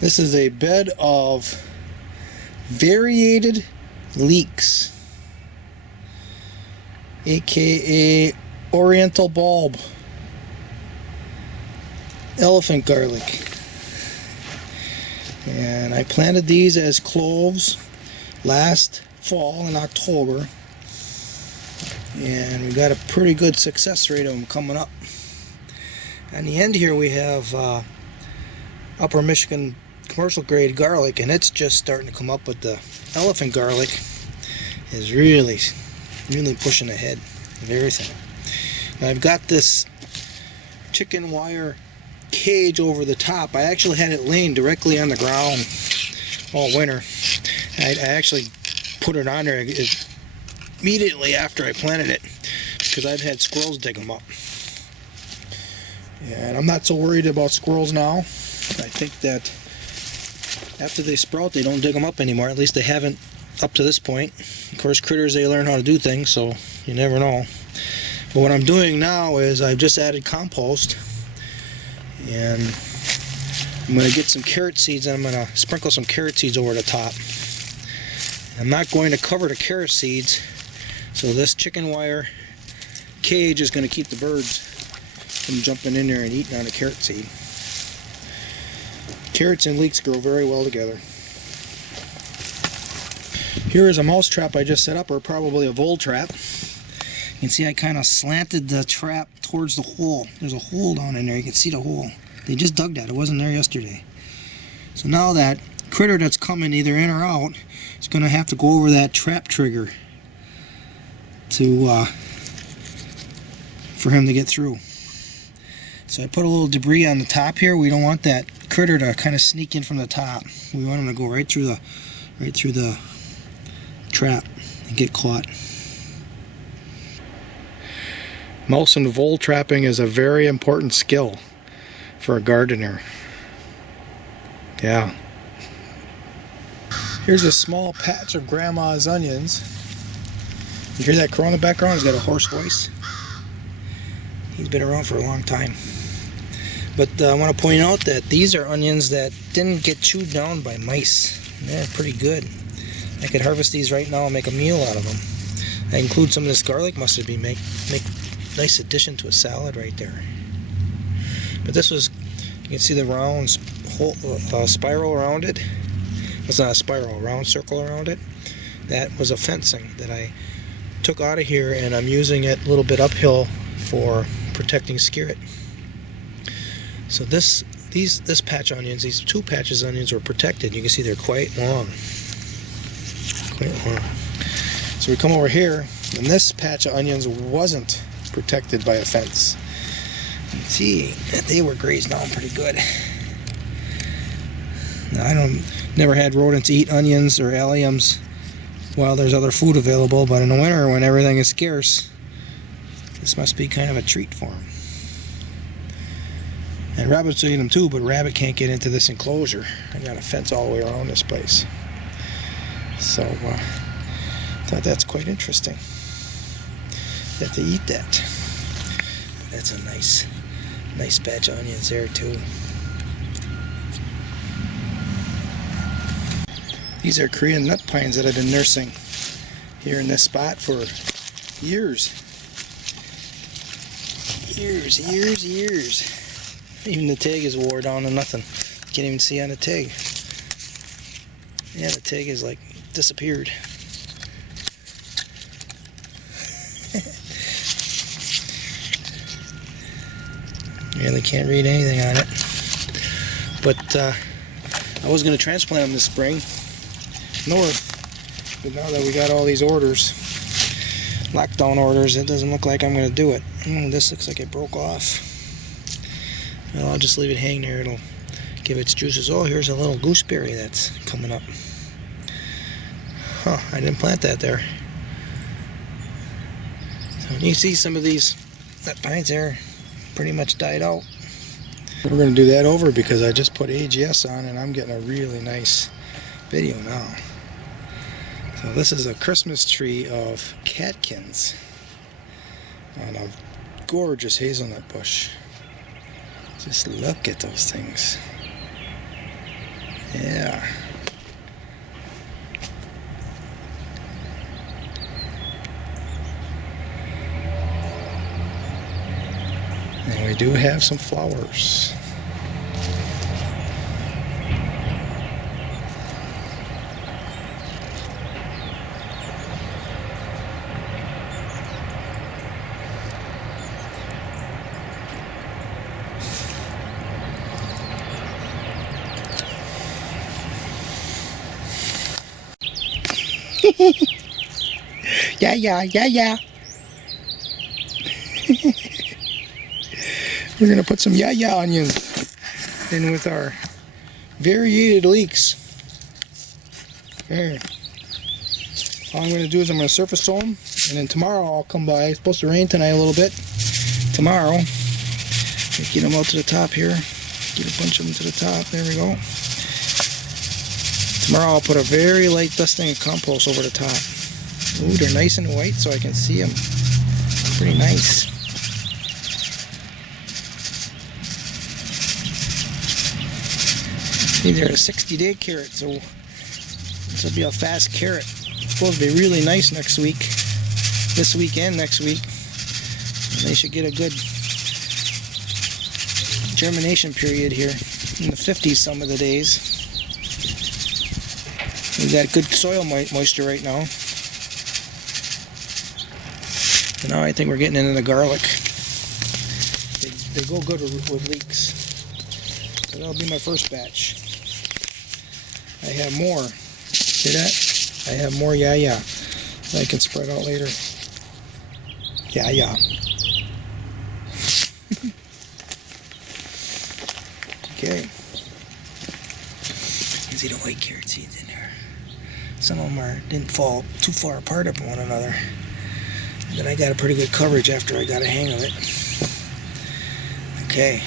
This is a bed of variated leeks, aka oriental bulb, elephant garlic. And I planted these as cloves last fall in October, and we got a pretty good success rate of them coming up. On the end here we have Upper Michigan commercial grade garlic, and it's just starting to come up, but the elephant garlic is really pushing ahead of everything. Now I've got this chicken wire cage over the top. I actually had it laying directly on the ground all winter. I actually put it on there immediately after I planted it because I've had squirrels dig them up. And I'm not so worried about squirrels now. I think that after they sprout, they don't dig them up anymore. At least they haven't up to this point. Of course, critters, they learn how to do things, so you never know. But what I'm doing now is I've just added compost, and I'm going to get some carrot seeds, and I'm going to sprinkle some carrot seeds over the top. I'm not going to cover the carrot seeds, so this chicken wire cage is going to keep the birds from jumping in there and eating on the carrot seed. Carrots and leeks grow very well together. Here is a mouse trap I just set up, or probably a vole trap. You can see I kind of slanted the trap towards the hole. There's a hole down in there. You can see the hole. They just dug that. It wasn't there yesterday. So now that critter that's coming either in or out is going to have to go over that trap trigger to for him to get through. So I put a little debris on the top here. We don't want that critter to kind of sneak in from the top. We want him to go right through the trap and get caught. Mouse and vole trapping is a very important skill for a gardener. Yeah. Here's a small patch of Grandma's onions. You hear that crow in the background? He's got a hoarse voice. He's been around for a long time. But I want to point out that these are onions that didn't get chewed down by mice. They're pretty good. I could harvest these right now and make a meal out of them. I include some of this garlic mustard to make nice addition to a salad right there. But this was, you can see the round spiral around it. It's not a spiral, a round circle around it. That was a fencing that I took out of here, and I'm using it a little bit uphill for protecting skirret. So this patch of onions, these two patches of onions were protected. You can see they're quite long. So we come over here, and this patch of onions wasn't protected by a fence. You can see that they were grazed down pretty good. Now never had rodents eat onions or alliums while there's other food available, but in the winter when everything is scarce, this must be kind of a treat for them. And rabbits will eat them too, but rabbit can't get into this enclosure. I got a fence all the way around this place. So thought that's quite interesting that they eat that. That's a nice batch of onions there too. These are Korean nut pines that I've been nursing here in this spot for years. Years. Even the tag is wore down to nothing. Can't even see on the tag. Yeah, the tag is like disappeared. Really can't read anything on it. But I was going to transplant them this spring north, but now that we got all these orders, lockdown orders, it doesn't look like I'm going to do it. This looks like it broke off. Well, I'll just leave it hang there. It'll give its juices. Oh, here's a little gooseberry that's coming up. Huh, I didn't plant that there. So you see some of these nut pines there pretty much died out. We're going to do that over because I just put AGS on and I'm getting a really nice video now. So this is a Christmas tree of catkins on a gorgeous hazelnut bush. Just look at those things. Yeah. And we do have some flowers. Yeah. We're gonna put some onions in with our variated leeks. There. All I'm gonna do is I'm gonna surface sow them, and then tomorrow I'll come by. It's supposed to rain tonight a little bit. Tomorrow, get them out to the top here. Get a bunch of them to the top. There we go. Tomorrow I'll put a very light dusting of compost over the top. Ooh, they're nice and white so I can see them. Pretty nice. These are a 60-day carrot, so this will be a fast carrot. It's supposed to be really nice next week. This week and next week. And they should get a good germination period here. In the 50s some of the days. We've got good soil moisture right now. And now I think we're getting into the garlic. They go good with leeks. So that'll be my first batch. I have more. See that? I have more that I can spread out later. Okay. You see the white carrot seeds in there. Some of them didn't fall too far apart from one another. Then I got a pretty good coverage after I got a hang of it. Okay.